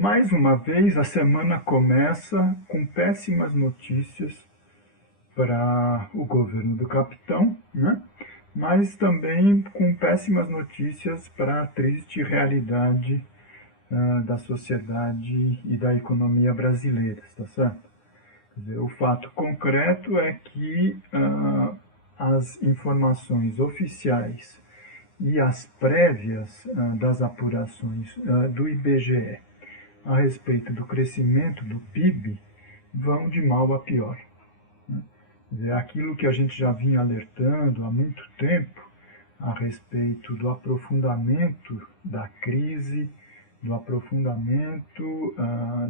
Mais uma vez, a semana começa com péssimas notícias para o governo do capitão, né? Mas também com péssimas notícias para a triste realidade da sociedade e da economia brasileira, tá certo? Quer dizer, o fato concreto é que as informações oficiais e as prévias das apurações do IBGE a respeito do crescimento do PIB vão de mal a pior. Né? Quer dizer, aquilo que a gente já vinha alertando há muito tempo a respeito do aprofundamento da crise, do aprofundamento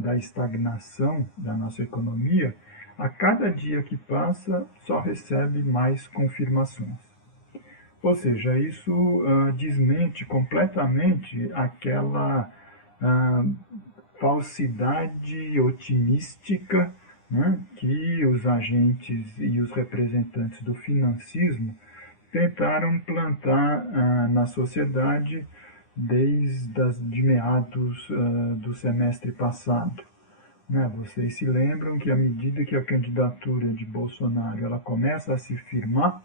da estagnação da nossa economia, a cada dia que passa só recebe mais confirmações. Ou seja, isso desmente completamente aquela falsidade otimística, né, que os agentes e os representantes do financismo tentaram plantar na sociedade de meados do semestre passado. Né? Vocês se lembram que à medida que a candidatura de Bolsonaro ela começa a se firmar,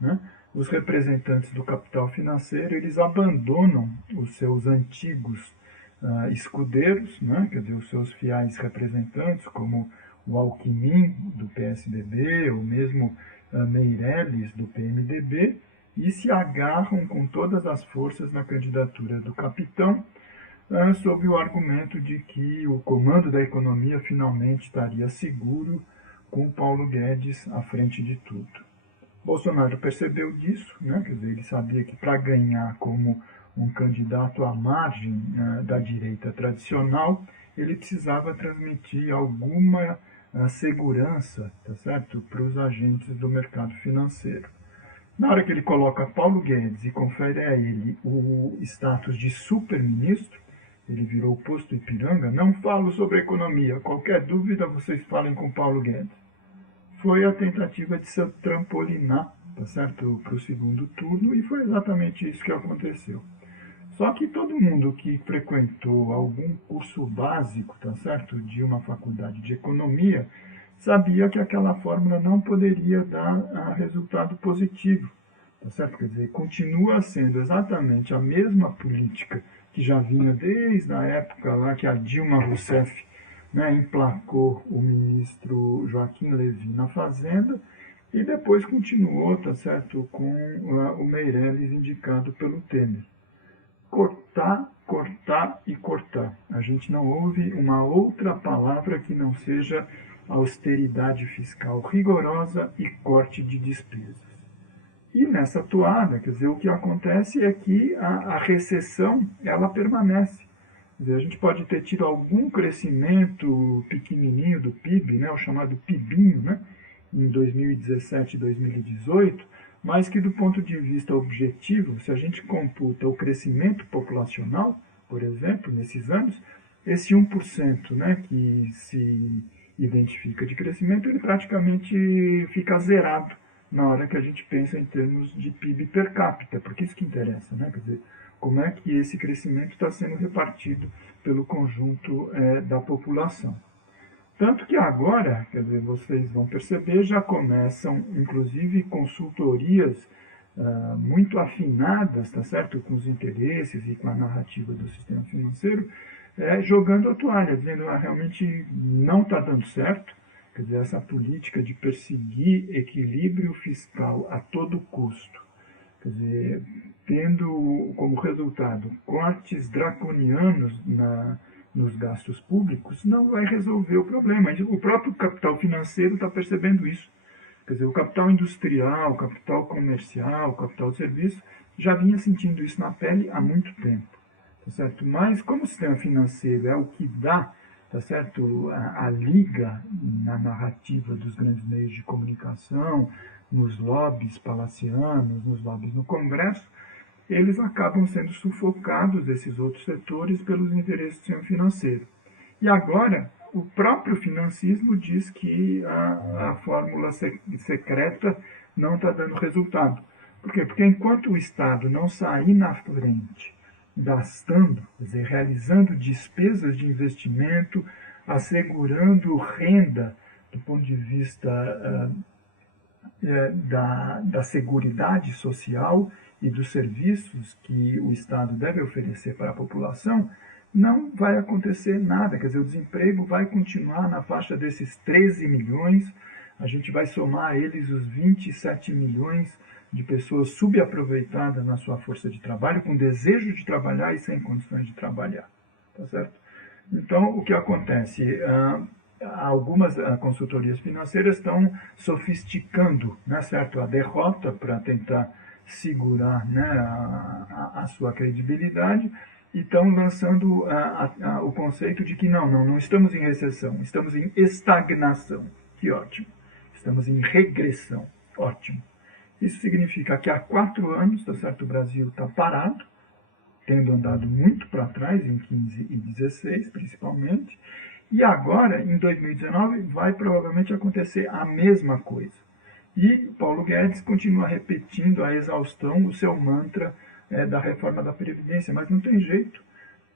né, os representantes do capital financeiro eles abandonam os seus antigos escudeiros, né, quer dizer, os seus fiéis representantes, como o Alckmin, do PSDB, ou mesmo Meirelles, do PMDB, e se agarram com todas as forças na candidatura do capitão, sob o argumento de que o comando da economia finalmente estaria seguro com Paulo Guedes à frente de tudo. Bolsonaro percebeu disso, né? Quer dizer, ele sabia que para ganhar como um candidato à margem da direita tradicional, ele precisava transmitir alguma segurança, tá certo, para os agentes do mercado financeiro. Na hora que ele coloca Paulo Guedes e confere a ele o status de super-ministro, ele virou o posto Ipiranga, não falo sobre economia, qualquer dúvida vocês falem com Paulo Guedes. Foi a tentativa de se trampolinar, tá certo, para o segundo turno, e foi exatamente isso que aconteceu. Só que todo mundo que frequentou algum curso básico, tá certo, de uma faculdade de economia, sabia que aquela fórmula não poderia dar resultado positivo, tá certo? Quer dizer, continua sendo exatamente a mesma política que já vinha desde a época lá que a Dilma Rousseff, né, emplacou o ministro Joaquim Levy na Fazenda e depois continuou, tá certo, com o Meirelles indicado pelo Temer. Cortar, cortar e cortar. A gente não ouve uma outra palavra que não seja austeridade fiscal rigorosa e corte de despesas. E nessa toada, quer dizer, o que acontece é que a recessão ela permanece. Quer dizer, a gente pode ter tido algum crescimento pequenininho do PIB, né, o chamado PIBinho, né, em 2017 e 2018, mas que do ponto de vista objetivo, se a gente computa o crescimento populacional, por exemplo, nesses anos, esse 1%, né, que se identifica de crescimento, ele praticamente fica zerado na hora que a gente pensa em termos de PIB per capita, porque isso que interessa, né? Quer dizer, como é que esse crescimento está sendo repartido pelo conjunto da população. Tanto que agora, quer dizer, vocês vão perceber, já começam, inclusive, consultorias muito afinadas, tá certo, com os interesses e com a narrativa do sistema financeiro, jogando a toalha, dizendo que realmente não está dando certo, quer dizer, essa política de perseguir equilíbrio fiscal a todo custo, quer dizer, tendo como resultado cortes draconianos nos gastos públicos, não vai resolver o problema. O próprio capital financeiro está percebendo isso. Quer dizer, o capital industrial, o capital comercial, o capital de serviço já vinha sentindo isso na pele há muito tempo. Tá certo? Mas como o sistema financeiro é o que dá, tá certo, a liga na narrativa dos grandes meios de comunicação, nos lobbies palacianos, nos lobbies no Congresso, eles acabam sendo sufocados, esses outros setores, pelos interesses do sistema financeiro. E agora, o próprio financismo diz que a fórmula secreta não está dando resultado. Por quê? Porque enquanto o Estado não sair na frente gastando, quer dizer, realizando despesas de investimento, assegurando renda do ponto de vista da seguridade social e dos serviços que o Estado deve oferecer para a população, não vai acontecer nada. Quer dizer, o desemprego vai continuar na faixa desses 13 milhões, a gente vai somar a eles os 27 milhões de pessoas subaproveitadas na sua força de trabalho, com desejo de trabalhar e sem condições de trabalhar. Tá certo? Então, o que acontece? Algumas consultorias financeiras estão sofisticando, né, certo, a derrota para tentar segurar, né, a sua credibilidade, e estão lançando o conceito de que não estamos em recessão, estamos em estagnação. Que ótimo. Estamos em regressão. Ótimo. Isso significa que há 4 anos, tá certo, o Brasil está parado, tendo andado muito para trás, em 15 e 16 principalmente, e agora, em 2019, vai provavelmente acontecer a mesma coisa. E Paulo Guedes continua repetindo a exaustão o seu mantra da reforma da Previdência, mas não tem jeito.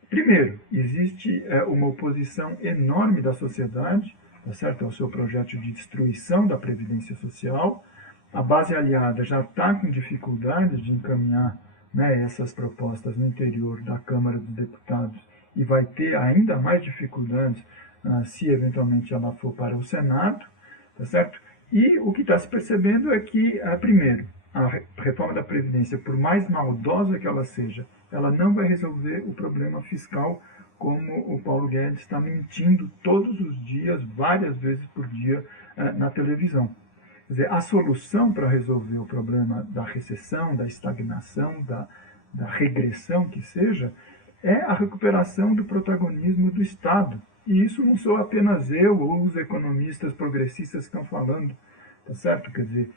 Primeiro, existe uma oposição enorme da sociedade, tá certo, ao seu projeto de destruição da Previdência Social. A base aliada já está com dificuldades de encaminhar, né, essas propostas no interior da Câmara dos Deputados e vai ter ainda mais dificuldades se eventualmente ela for para o Senado, tá certo? E o que está se percebendo é que, primeiro, a reforma da Previdência, por mais maldosa que ela seja, ela não vai resolver o problema fiscal, como o Paulo Guedes está mentindo todos os dias, várias vezes por dia, na televisão. Quer dizer, a solução para resolver o problema da recessão, da estagnação, da regressão que seja, é a recuperação do protagonismo do Estado. E isso não sou apenas eu ou os economistas progressistas que estão falando, tá certo? Quer dizer,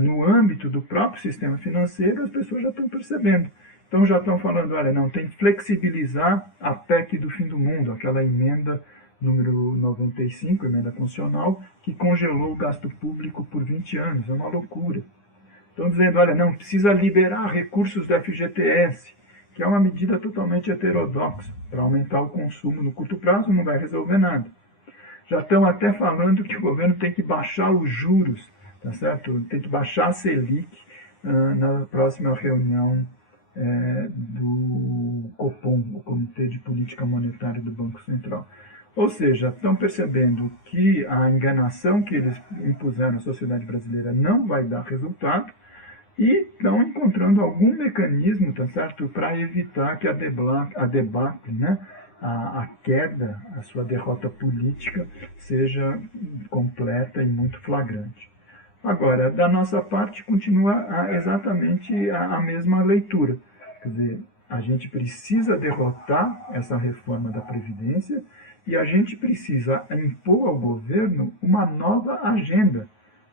no âmbito do próprio sistema financeiro, as pessoas já estão percebendo. Então já estão falando, olha, não, tem que flexibilizar a PEC do fim do mundo, aquela emenda número 95, emenda constitucional, que congelou o gasto público por 20 anos. É uma loucura. Estão dizendo, olha, não, precisa liberar recursos do FGTS, que é uma medida totalmente heterodoxa. Para aumentar o consumo no curto prazo não vai resolver nada. Já estão até falando que o governo tem que baixar os juros, tá certo? Tem que baixar a Selic na próxima reunião do Copom, o Comitê de Política Monetária do Banco Central. Ou seja, estão percebendo que a enganação que eles impuseram à sociedade brasileira não vai dar resultado e estão encontrando algum mecanismo, tá certo, para evitar que a debacle, né, a queda, a sua derrota política seja completa e muito flagrante. Agora, da nossa parte, continua exatamente a mesma leitura. Quer dizer, a gente precisa derrotar essa reforma da Previdência e a gente precisa impor ao governo uma nova agenda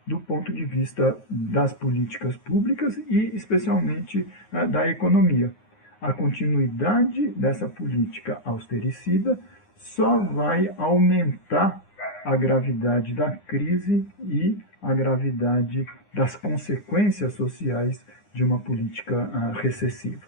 do ponto de vista das políticas públicas e, especialmente, da economia. A continuidade dessa política austericida só vai aumentar a gravidade da crise e a gravidade das consequências sociais de uma política recessiva.